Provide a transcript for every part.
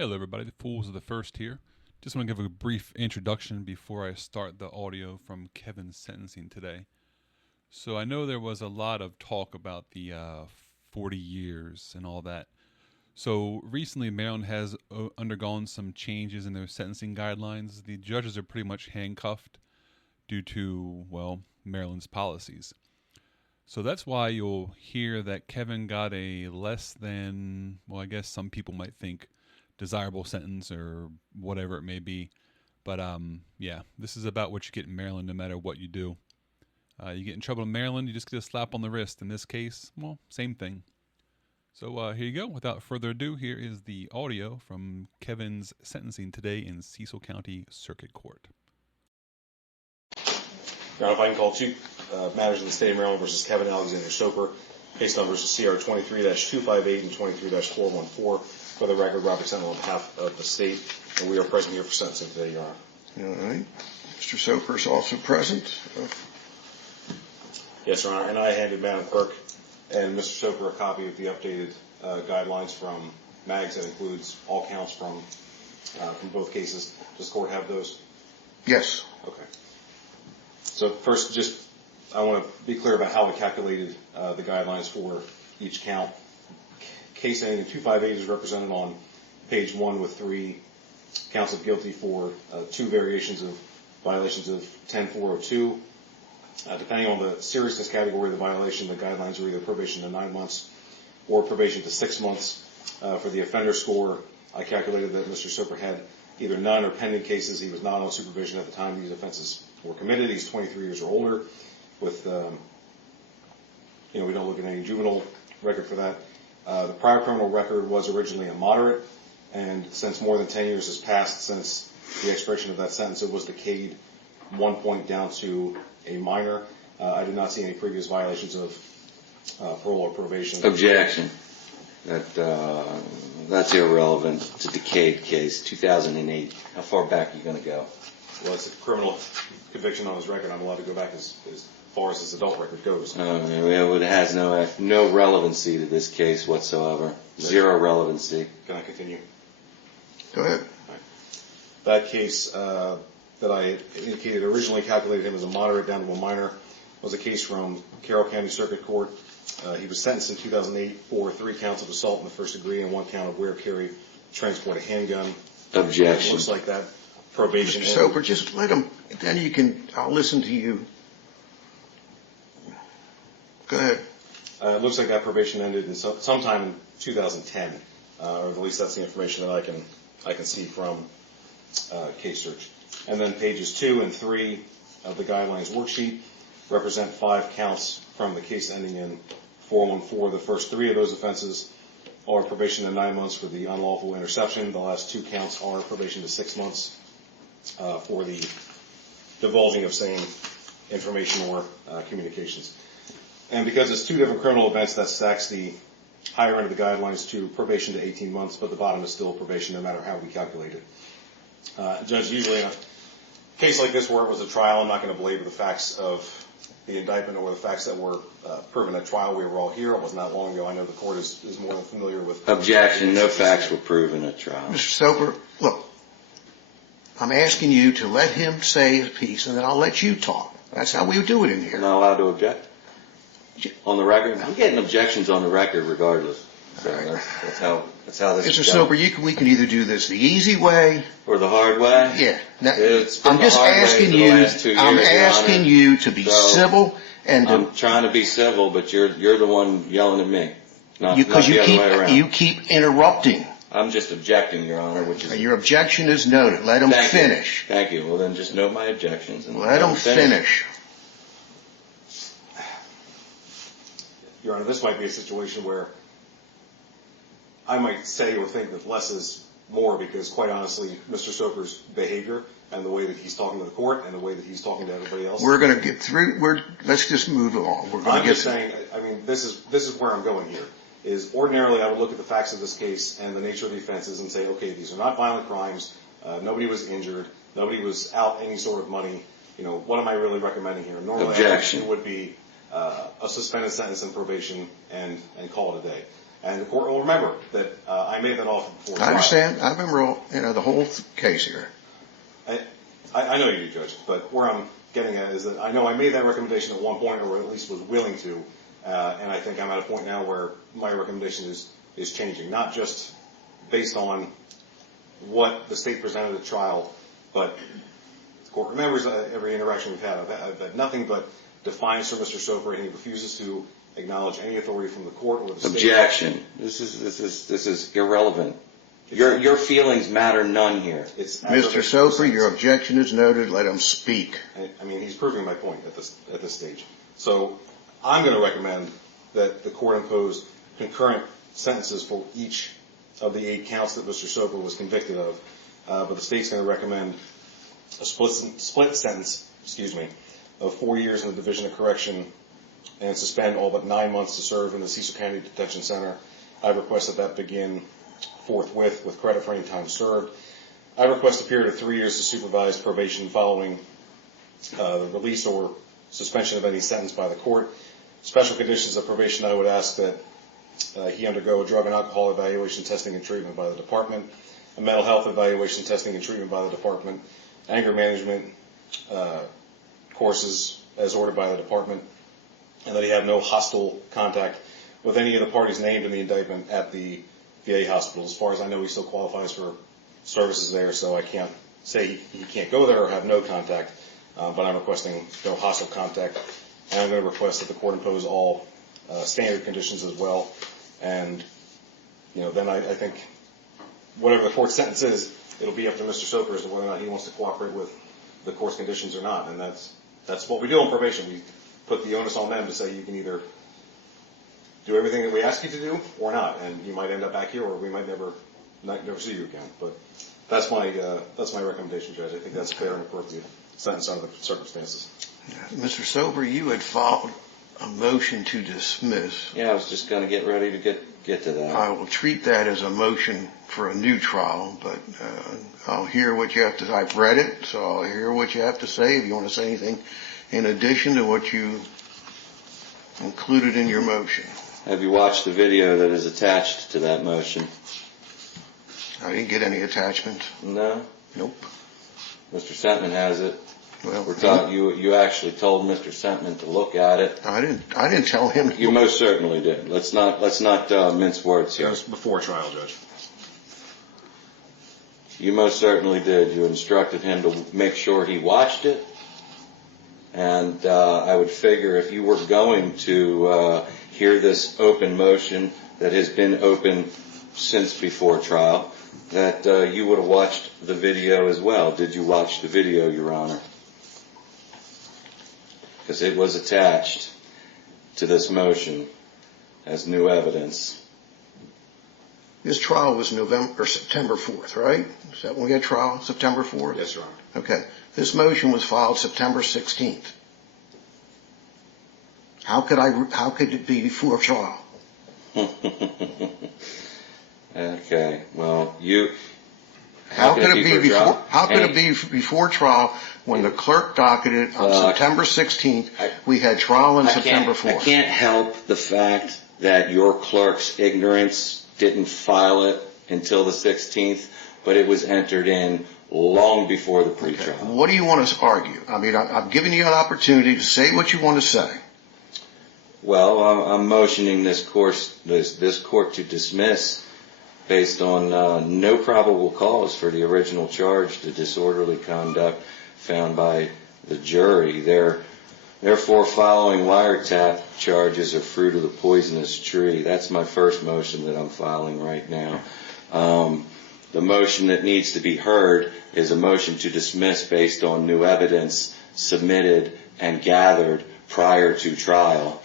Hello everybody, the Fools of the First here. Just want to give a brief introduction before I start the audio from Kevin's sentencing today. So I know there was a lot of talk about the 40 years and all that. So recently Maryland has undergone some changes in their sentencing guidelines. The judges are pretty much handcuffed due to, well, Maryland's policies. So that's why you'll hear that Kevin got a less than, well, I guess some people might think, desirable sentence or whatever it may be. But yeah, this is about what you get in Maryland no matter what you do. You get in trouble in Maryland, you just get a slap on the wrist. In this case, well, same thing. So here you go. Without further ado, here is the audio from Kevin's sentencing today in Cecil County Circuit Court. Your Honor, if I can call two matters of the State of Maryland versus Kevin Alexander Soper, case numbers CR 23-258 and 23-414. For the record, Robert Sentinel on behalf of the state, and we are present here for sentencing today, Your Honor. All right. Mr. Soper is also present. Yes, Your Honor, and I handed Madam Clerk and Mr. Soper a copy of the updated guidelines from MAGS that includes all counts from both cases. Does the court have those? Yes. Okay. So first, I want to be clear about how we calculated the guidelines for each count. Case ending in 258 is represented on page 1 with 3 counts of guilty for 2 variations of violations of 10402. Depending on the seriousness category of the violation, the guidelines are either probation to 9 months or probation to 6 months. For the offender score, I calculated that Mr. Soper had either none or pending cases. He was not on supervision at the time these offenses were committed. He's 23 years or older. With we don't look at any juvenile record for that. The prior criminal record was originally a moderate, and since more than 10 years has passed since the expiration of that sentence, it was decayed 1 point down to a minor. I did not see any previous violations of parole or probation. Objection. That's irrelevant. It's a decayed case, 2008. How far back are you going to go? Well, it's a criminal conviction on his record. I'm allowed to go back as far as his adult record goes. It has no relevancy to this case whatsoever. Zero relevancy. Can I continue? Go ahead. Right. That case that I indicated originally calculated him as a moderate down to a minor was a case from Carroll County Circuit Court. He was sentenced in 2008 for 3 counts of assault in the first degree and 1 count of wear, carry, transport a handgun. Objection. It looks like that probation. Mr. Soper, just let him, then I'll listen to you. Go ahead. It looks like that probation ended in sometime in 2010, or at least that's the information that I can see from case search. And then pages 2 and 3 of the guidelines worksheet represent 5 counts from the case ending in 414. The first 3 of those offenses are probation to 9 months for the unlawful interception. The last 2 counts are probation to 6 months for the divulging of same information or communications. And because it's 2 different criminal events, that stacks the higher end of the guidelines to probation to 18 months, but the bottom is still probation no matter how we calculate it. Judge, usually in a case like this where it was a trial, I'm not going to belabor the facts of the indictment or the facts that were proven at trial. We were all here. It wasn't that long ago. I know the court is more than familiar with. Objection. No facts were proven at trial. Mr. Soper, look, I'm asking you to let him say his piece, and then I'll let you talk. That's how we do it in here. I'm not allowed to object? On the record? I'm getting objections on the record regardless. So that's how this is Mr. done. Soper, we can either do this the easy way Or the hard way? Yeah. Now, It's been I'm the just hard way asking for the you. last 2 years, I'm Your asking Honor. you to be So, civil and to, I'm trying to be civil, but you're the one yelling at me, not because the other way around. you keep interrupting. I'm just objecting, Your Honor, which is. Your objection is noted. Let him Thank you. finish. Thank you. Well, then just note my objections and Let him finish. Your Honor, this might be a situation where I might say or think that less is more because, quite honestly, Mr. Soper's behavior and the way that he's talking to the court and the way that he's talking to everybody else. We're going to get through. Let's just move along. I'm just saying, this is where I'm going here. Is ordinarily I would look at the facts of this case and the nature of the offenses and say, okay, these are not violent crimes. Nobody was injured. Nobody was out any sort of money. What am I really recommending here? Normally, Objection. it would be a suspended sentence and probation and call it a day. And the court will remember that I made that offer before trial. I understand. I remember, the whole case here. I know you do, Judge, but where I'm getting at is that I know I made that recommendation at one point, or at least was willing to, and I think I'm at a point now where my recommendation is changing, not just based on what the state presented at trial, but the court remembers every interaction we've had. I've had nothing but defiance from Mr. Soper, and he refuses to acknowledge any authority from the court or the state. Objection. This is irrelevant. Your feelings matter none here. Mr. Soper, your objection is noted. Let him speak. I mean, he's proving my point at this stage. So I'm going to recommend that the court impose concurrent sentences for each of the 8 counts that Mr. Soper was convicted of. But the state's going to recommend a split sentence, of 4 years in the Division of Correction and suspend all but 9 months to serve in the Cecil County Detention Center. I request that begin forthwith with credit for any time served. I request a period of 3 years to supervised probation following the release or suspension of any sentence by the court. Special conditions of probation, I would ask that he undergo a drug and alcohol evaluation, testing, and treatment by the department, a mental health evaluation, testing, and treatment by the department, anger management courses as ordered by the department, and that he have no hostile contact with any of the parties named in the indictment at the VA hospital. As far as I know, he still qualifies for services there, so I can't say he can't go there or have no contact, but I'm requesting no hostile contact, and I'm going to request that the court impose all standard conditions as well. And then I think whatever the court's sentence is, it'll be up to Mr. Soper as to whether or not he wants to cooperate with the court's conditions or not. And that's what we do on probation. We put the onus on them to say you can either do everything that we ask you to do or not, and you might end up back here, or we might never see you again. But that's my recommendation, Judge. I think that's a fair and appropriate sentence under the circumstances. Mr. Soper, you had filed a motion to dismiss. Yeah, I was just going to get ready to get to that. I will treat that as a motion for a new trial, but I'll hear what you have to say. I've read it, so I'll hear what you have to say. If you want to say anything in addition to what you included in your motion. Have you watched the video that is attached to that motion? I didn't get any attachment. No? Nope. Mr. Sentman has it. Well, you actually told Mr. Sentman to look at it. I didn't tell him. You most certainly did. Let's not mince words here. It was before trial, Judge. You most certainly did. You instructed him to make sure he watched it. And I would figure if you were going to hear this open motion that has been open since before trial, that you would have watched the video as well. Did you watch the video, Your Honor? Because it was attached to this motion as new evidence. This trial was September 4th, right? Is that when we had trial? September 4th? Yes, Your Honor. Okay. This motion was filed September 16th. How could it be before trial? Okay. Well, How could it be before trial when the clerk docketed on September 16th? We had trial on September 4th. I can't help the fact that your clerk's ignorance didn't file it until the 16th, but it was entered in long before the pretrial. Okay. What do you want to argue? I mean, I've given you an opportunity to say what you want to say. Well, I'm motioning this court to dismiss based on no probable cause for the original charge, the disorderly conduct found by the jury. Therefore, following wiretap charges are fruit of the poisonous tree. That's my first motion that I'm filing right now. The motion that needs to be heard is a motion to dismiss based on new evidence submitted and gathered prior to trial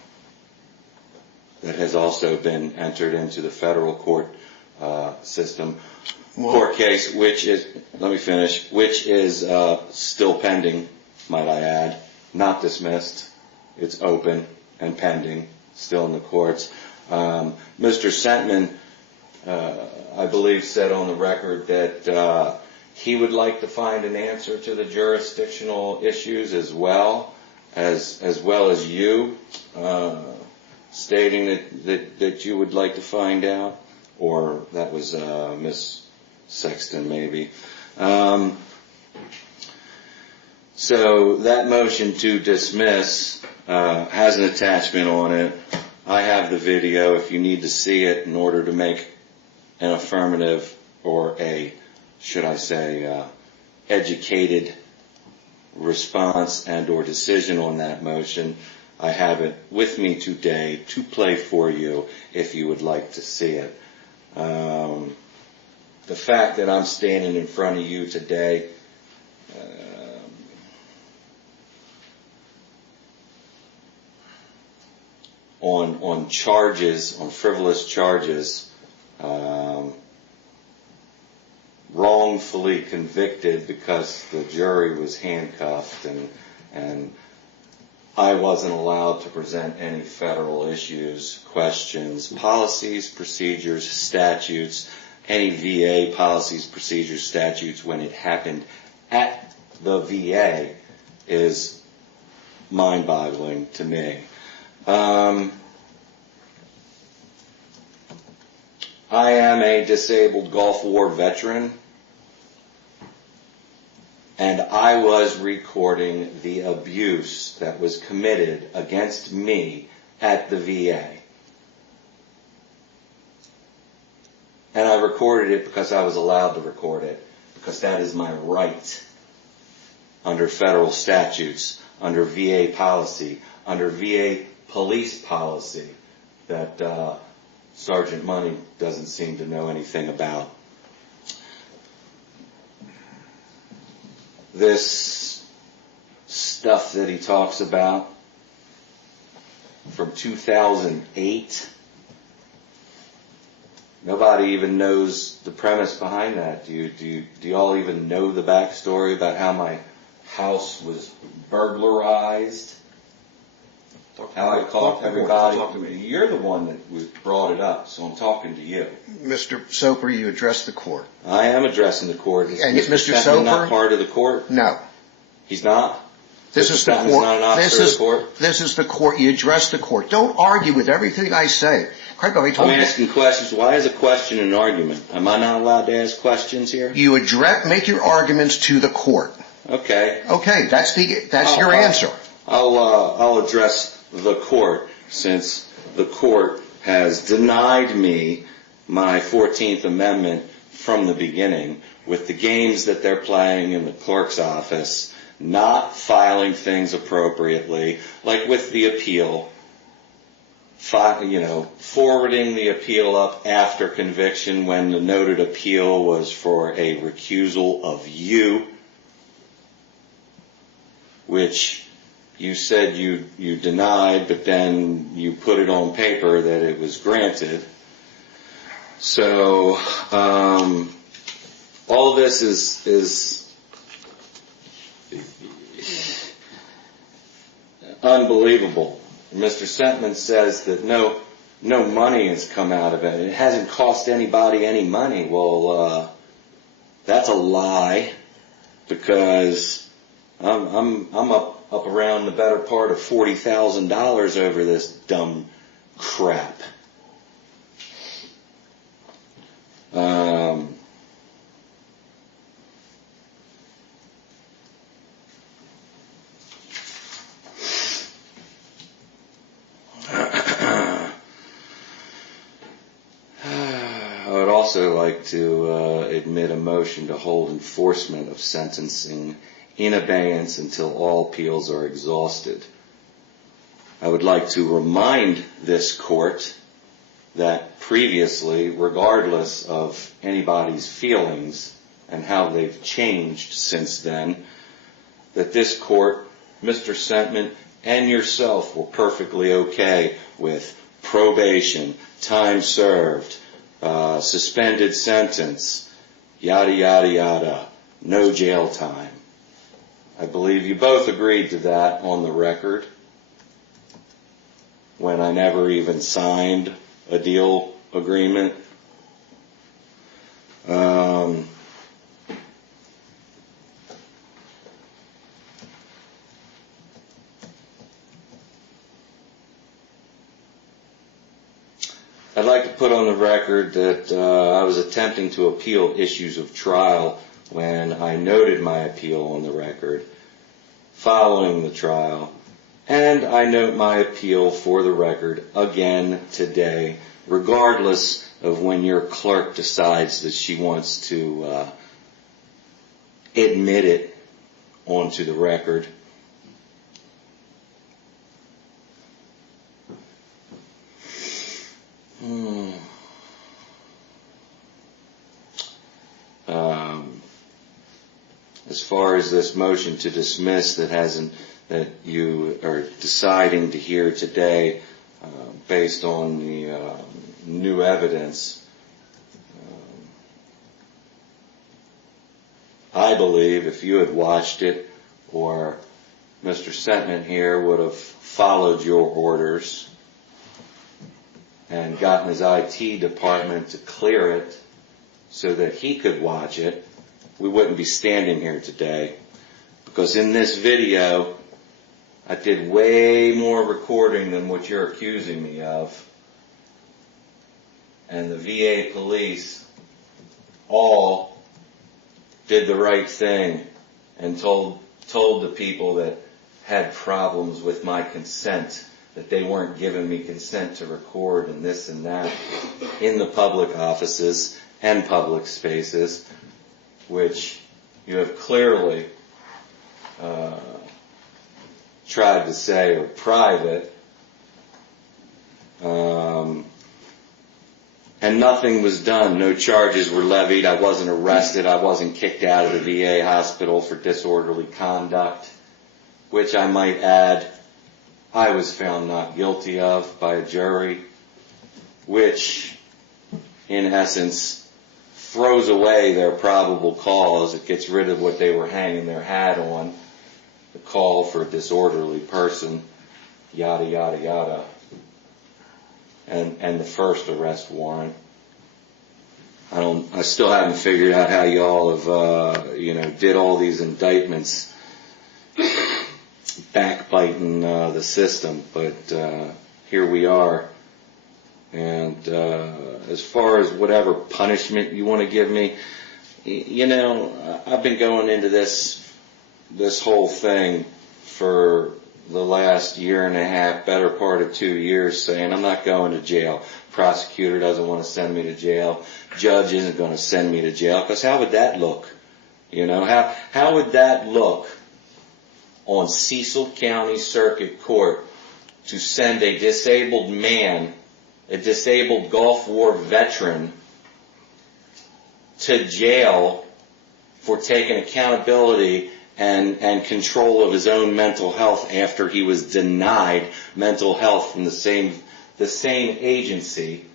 that has also been entered into the federal court system. Court case, which is still pending, might I add, not dismissed. It's open and pending, still in the courts. Mr. Sentman, I believe, said on the record that he would like to find an answer to the jurisdictional issues as well as you. stating that you would like to find out? Or that was Miss Sexton, maybe. So that motion to dismiss has an attachment on it. I have the video if you need to see it in order to make an affirmative or a, should I say, educated response and or decision on that motion. I have it with me today to play for you if you would like to see it. The fact that I'm standing in front of you today on charges, on frivolous charges, wrongfully convicted because the jury was handcuffed and I wasn't allowed to present any federal issues, questions, policies, procedures, statutes, any VA policies, procedures, statutes when it happened at the VA is mind-boggling to me. I am a disabled Gulf War veteran, and I was recording the abuse that was committed against me at the VA. And I recorded it because I was allowed to record it, because that is my right under federal statutes, under VA policy, under VA police policy that Sergeant Money doesn't seem to know anything about. This stuff that he talks about from 2008, nobody even knows the premise behind that. Do you all even know the backstory about how my house was burglarized? How I caught everybody. Talk to me. You're the one that brought it up, so I'm talking to you. Mr. Soper, you address the court. I am addressing the court. Is And Mr. Mr. Fenton not Soper? part of the court? No. He's not? This Mr. is the Fenton's court. not an officer of the court? This is the court. You address the court. Don't argue with everything I say. Craig, I told I'm you. asking questions. Why is a question an argument? Am I not allowed to ask questions here? You make your arguments to the court. Okay. Okay, that's your answer. I'll address the court, since the court has denied me my 14th Amendment from the beginning with the games that they're playing in the clerk's office, not filing things appropriately, like with the appeal, forwarding the appeal up after conviction when the noted appeal was for a recusal of you, which you said you denied, but then you put it on paper that it was granted. So all of this is unbelievable. Mr. Sentman says that no money has come out of it. It hasn't cost anybody any money. Well, that's a lie, because I'm up around the better part of $40,000 over this dumb crap. I would also like to admit a motion to hold enforcement of sentencing in abeyance until all appeals are exhausted. I would like to remind this court that previously, regardless of anybody's feelings and how they've changed since then, that this court, Mr. Sentman, and yourself were perfectly okay with probation, time served, suspended sentence, yada, yada, yada, no jail time. I believe you both agreed to that on the record when I never even signed a deal agreement. I'd like to put on the record that I was attempting to appeal issues of trial when I noted my appeal on the record following the trial, and I note my appeal for the record again today, regardless of when your clerk decides that she wants to admit it onto the record. As far as this motion to dismiss that you are deciding to hear today, based on the new evidence, I believe if you had watched it, or Mr. Sentment here would have followed your orders and gotten his IT department to clear it so that he could watch it, we wouldn't be standing here today. Because in this video, I did way more recording than what you're accusing me of. And the VA police all did the right thing and told the people that had problems with my consent that they weren't giving me consent to record and this and that in the public offices and public spaces, which you have clearly tried to say are private. And nothing was done. No charges were levied. I wasn't arrested. I wasn't kicked out of the VA hospital for disorderly conduct, which I might add, I was found not guilty of by a jury, which in essence throws away their probable cause. It gets rid of what they were hanging their hat on, the call for a disorderly person, yada, yada, yada, and the first arrest warrant. I still haven't figured out how y'all have, did all these indictments backbiting the system, but here we are. And as far as whatever punishment you want to give me, I've been going into this whole thing for the last year and a half, better part of 2 years, saying I'm not going to jail. Prosecutor doesn't want to send me to jail. Judge isn't going to send me to jail, because how would that look? How would that look on Cecil County Circuit Court to send a disabled man, a disabled Gulf War veteran, to jail for taking accountability and control of his own mental health after he was denied mental health from the same agency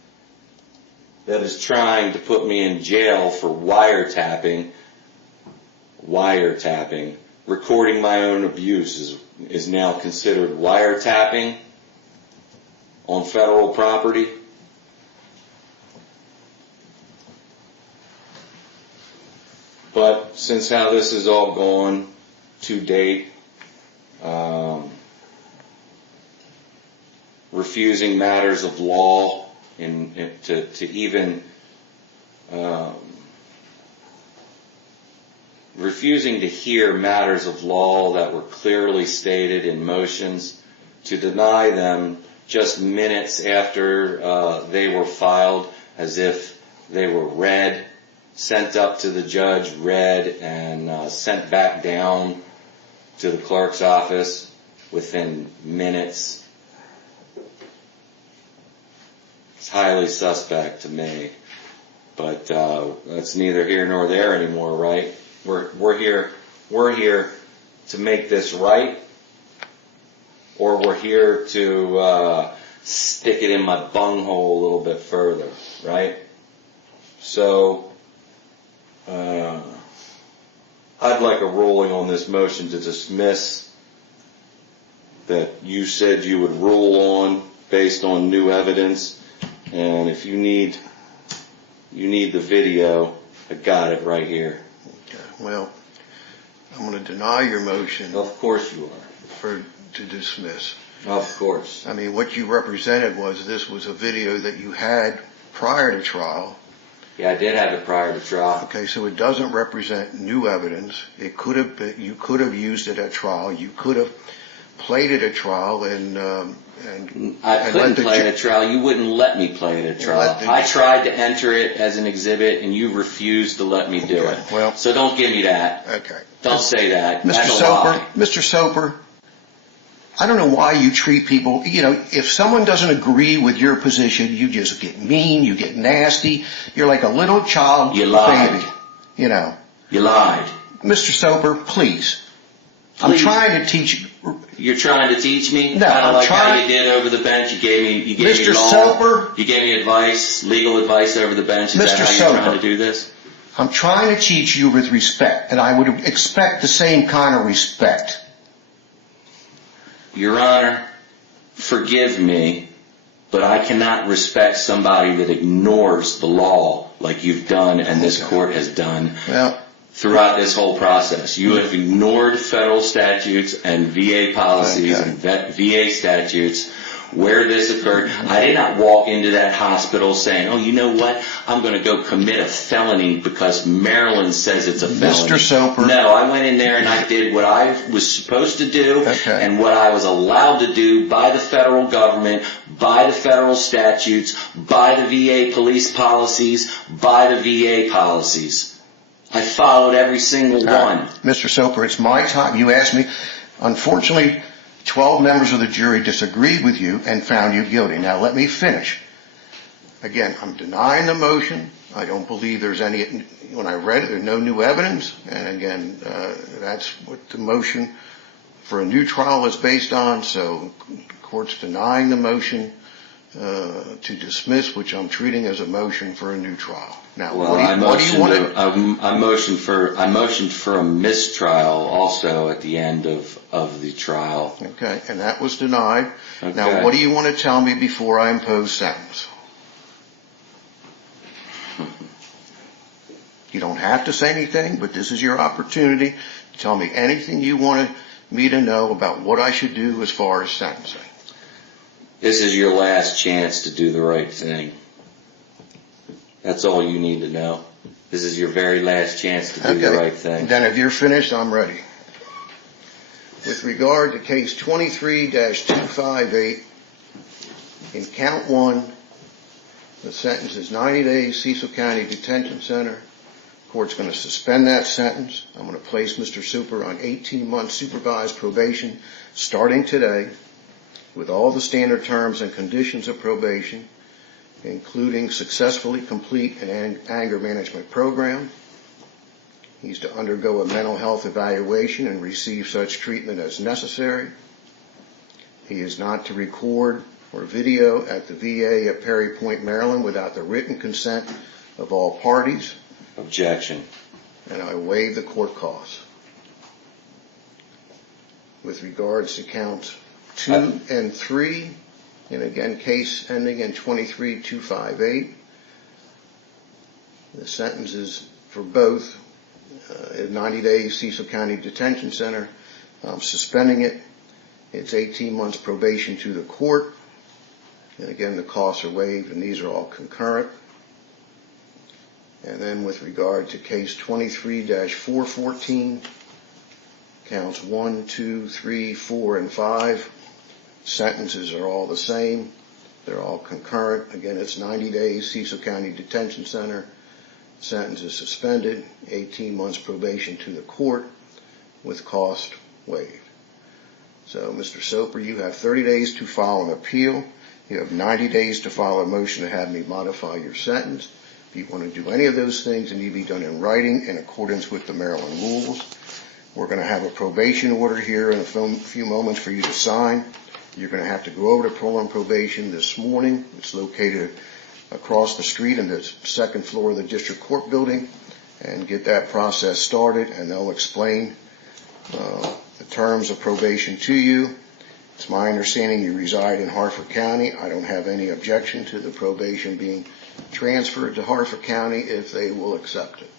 that is trying to put me in jail for wiretapping. Recording my own abuse is now considered wiretapping on federal property. But since how this has all gone to date, refusing matters of law to even refusing to hear matters of law that were clearly stated in motions, to deny them just minutes after they were filed, as if they were read, sent up to the judge, read, and sent back down to the clerk's office within minutes. It's highly suspect to me, but that's neither here nor there anymore, right? We're here to make this right, or we're here to stick it in my bunghole a little bit further, right? So I'd like a ruling on this motion to dismiss that you said you would rule on based on new evidence. And if you need the video, I got it right here. Okay. Well, I'm going to deny your motion. Of course you are. To dismiss. Of course. I mean, what you represented was this was a video that you had prior to trial. Yeah, I did have it prior to trial. Okay, so it doesn't represent new evidence. It could have been, you could have used it at trial. You could have played it at trial and I couldn't play it at trial. You wouldn't let me play it at trial. I tried to enter it as an exhibit, and you refused to let me do it. Well, so don't give me that. Okay. Don't say that. Mr. That's a Soper, lie. Mr. Soper, I don't know why you treat people, you know, if someone doesn't agree with your position, you just get mean, you get nasty. You're like a little child You lied. baby, you know. You lied. Mr. Soper, please. I'm trying to teach you. You're trying to teach me? No, kind I'm of like how trying- you did over the bench. You gave me Mr. law. Soper. You gave me advice, legal advice over the bench. Is Mr. that how Soper. you're trying to do this? I'm trying to teach you with respect, and I would expect the same kind of respect. Your Honor, forgive me, but I cannot respect somebody that ignores the law like you've done and this court has done Well, throughout this whole process. You have ignored federal statutes and VA policies Okay. and VA statutes where this occurred. I did not walk into that hospital saying, oh, you know what, I'm going to go commit a felony because Maryland says it's a felony. Mr. Soper. No, I went in there and I did what I was supposed to do Okay. and what I was allowed to do by the federal government, by the federal statutes, by the VA police policies, by the VA policies. I followed every single one. Mr. Soper, it's my time. You asked me. Unfortunately, 12 members of the jury disagreed with you and found you guilty. Now, let me finish. Again, I'm denying the motion. I don't believe there's any, when I read it, there's no new evidence. And again, that's what the motion for a new trial is based on. So, the court's denying the motion to dismiss, which I'm treating as a motion for a new trial. Now, Well, what do you want to? I motioned for a mistrial also at the end of the trial. Okay, and that was denied. Okay. Now, what do you want to tell me before I impose sentence? You don't have to say anything, but this is your opportunity. Tell me anything you want me to know about what I should do as far as sentencing. This is your last chance to do the right thing. That's all you need to know. This is your very last chance to do the right thing. Then if you're finished, I'm ready. With regard to case 23-258, in count 1, the sentence is 90 days, Cecil County Detention Center. Court's going to suspend that sentence. I'm going to place Mr. Super on 18-month supervised probation starting today with all the standard terms and conditions of probation, including successfully complete an anger management program. He's to undergo a mental health evaluation and receive such treatment as necessary. He is not to record or video at the VA at Perry Point, Maryland without the written consent of all parties. Objection. And I waive the court costs. With regards to counts 2 and 3, and again, case ending in 23-258, the sentences for both 90 days Cecil County Detention Center. I'm suspending it. It's 18 months probation to the court. And again, the costs are waived, and these are all concurrent. And then with regard to case 23-414, counts 1, 2, 3, 4, and 5, sentences are all the same. They're all concurrent. Again, it's 90 days, Cecil County Detention Center. Sentence is suspended, 18 months probation to the court with cost waived. So, Mr. Soper, you have 30 days to file an appeal. You have 90 days to file a motion to have me modify your sentence. If you want to do any of those things, it need to be done in writing in accordance with the Maryland rules. We're going to have a probation order here in a few moments for you to sign. You're going to have to go over to parole and probation this morning. It's located across the street in the second floor of the district court building, and get that process started, and they'll explain the terms of probation to you. It's my understanding you reside in Harford County. I don't have any objection to the probation being transferred to Harford County if they will accept it.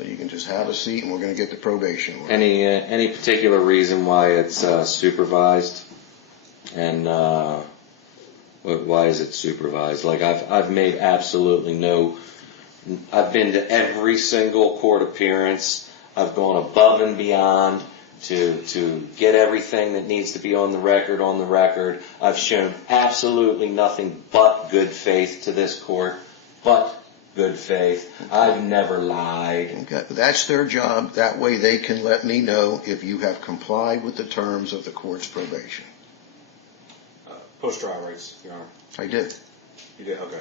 So you can just have a seat and we're going to get the probation order. Any particular reason why it's supervised? And why is it supervised? Like I've made absolutely no. I've been to every single court appearance. I've gone above and beyond to get everything that needs to be on the record. I've shown absolutely nothing but good faith to this court, but good faith. I've never lied. Okay, that's their job. That way they can let me know if you have complied with the terms of the court's probation. Post-trial rights, Your Honor. I did. You did? Okay.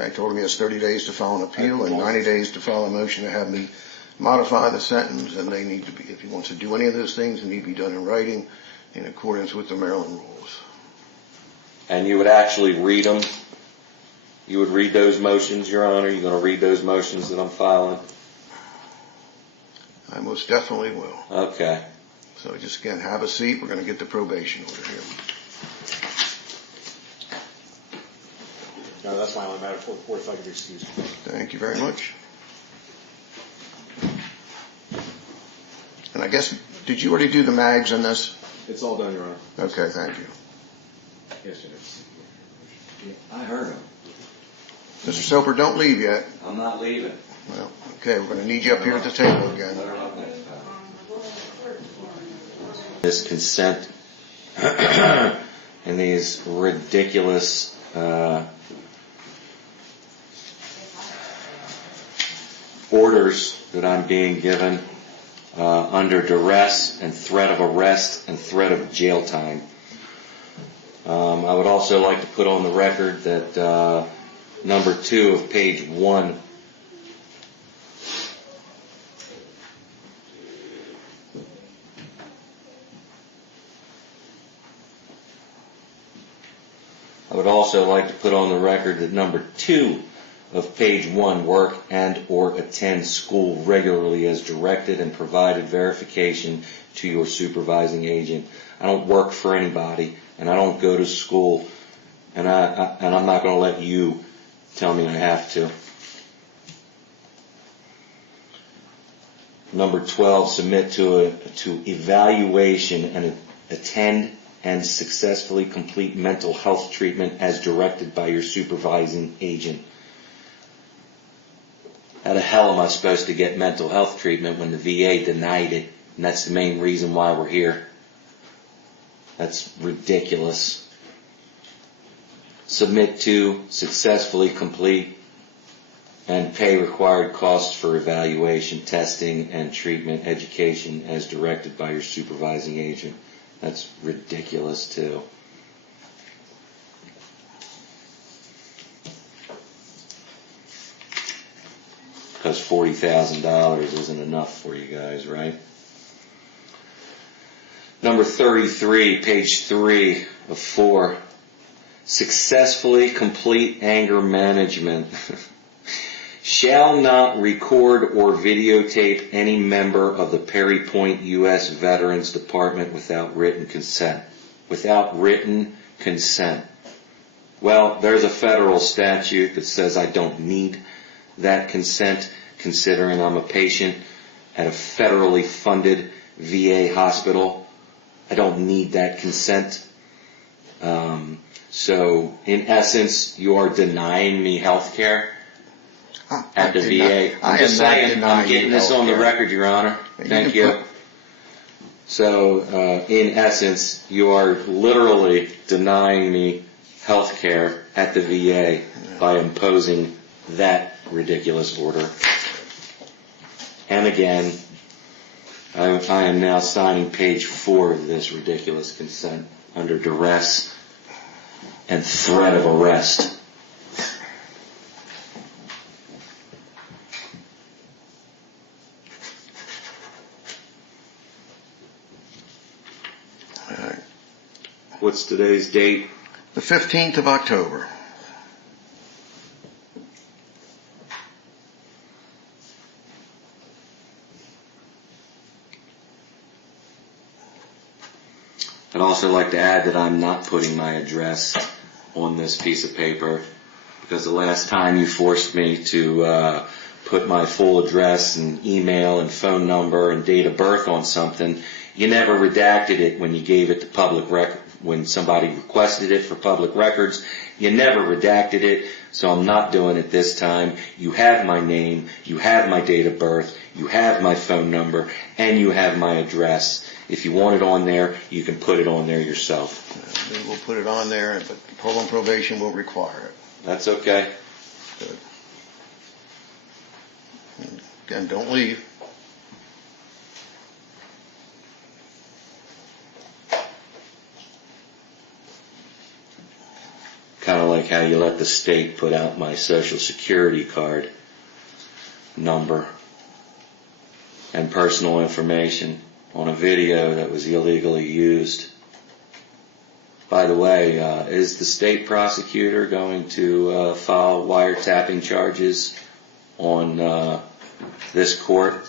I told him he has 30 days to file an appeal and 90 days to file a motion to have me modify the sentence, and they need to be, if he wants to do any of those things, they need to be done in writing in accordance with the Maryland rules. And you would actually read them? You would read those motions, Your Honor? You're going to read those motions that I'm filing? I most definitely will. Okay. So just again, have a seat. We're going to get the probation order here. No, that's my only matter for the court, if I could be excused. Thank you very much. And I guess, did you already do the mags on this? It's all done, Your Honor. Okay, thank you. Yes, Your Honor. I heard him. Mr. Soper, don't leave yet. I'm not leaving. Well, okay, we're going to need you up here at the table again. This consent and these ridiculous orders that I'm being given under duress and threat of arrest and threat of jail time. I would also like to put on the record that number 2 of page 1 I would also like to put on the record that number 2 of page 1, work and or attend school regularly as directed and provided verification to your supervising agent. I don't work for anybody, and I don't go to school, and I'm not going to let you tell me I have to. Number 12, submit to evaluation and attend and successfully complete mental health treatment as directed by your supervising agent. How the hell am I supposed to get mental health treatment when the VA denied it? And that's the main reason why we're here. That's ridiculous. Submit to, successfully complete, and pay required costs for evaluation, testing, and treatment education as directed by your supervising agent. That's ridiculous, too. Because $40,000 isn't enough for you guys, right? Number 33, page 3 of 4. Successfully complete anger management. Shall not record or videotape any member of the Perry Point U.S. Veterans Department without written consent. Without written consent. Well, there's a federal statute that says I don't need that consent, considering I'm a patient at a federally funded VA hospital. I don't need that consent. So, in essence, you are denying me health care at the VA. I'm just saying, I'm getting this on the record, Your Honor. Thank you. So, in essence, you are literally denying me health care at the VA by imposing that ridiculous order. And again, I am now signing page 4 of this ridiculous consent under duress and threat of arrest. All right. What's today's date? The 15th of October. I'd also like to add that I'm not putting my address on this piece of paper because the last time you forced me to put my full address and email and phone number and date of birth on something. You never redacted it when you gave it to public record. When somebody requested it for public records, you never redacted it, so I'm not doing it this time. You have my name, you have my date of birth, you have my phone number, and you have my address. If you want it on there, you can put it on there yourself. We will put it on there, but parole and probation will require it. That's okay. Good. And don't leave. Kind of like how you let the state put out my Social Security card number and personal information on a video that was illegally used. By the way, is the state prosecutor going to file wiretapping charges on this court,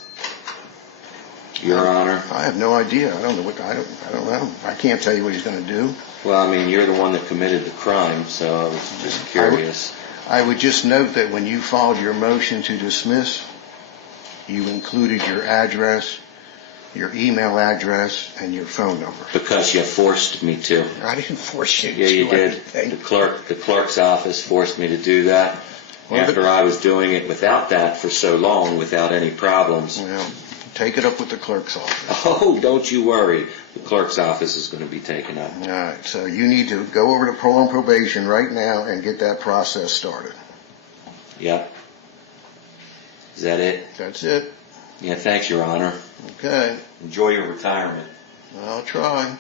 Your Honor? I have no idea. I don't know. I don't know. I can't tell you what he's going to do. Well, I mean, you're the one that committed the crime, so I was just curious. I would just note that when you filed your motion to dismiss, you included your address, your email address, and your phone number. Because you forced me to. I didn't force you to. Yeah, you did. Anything. The clerk's office forced me to do that. Well, after I was doing it without that for so long, without any problems. Well, take it up with the clerk's office. Oh, don't you worry. The clerk's office is going to be taken up. All right, so you need to go over to parole and probation right now and get that process started. Yep. Is that it? That's it. Yeah, thanks, Your Honor. Okay, Enjoy your retirement. I'll try.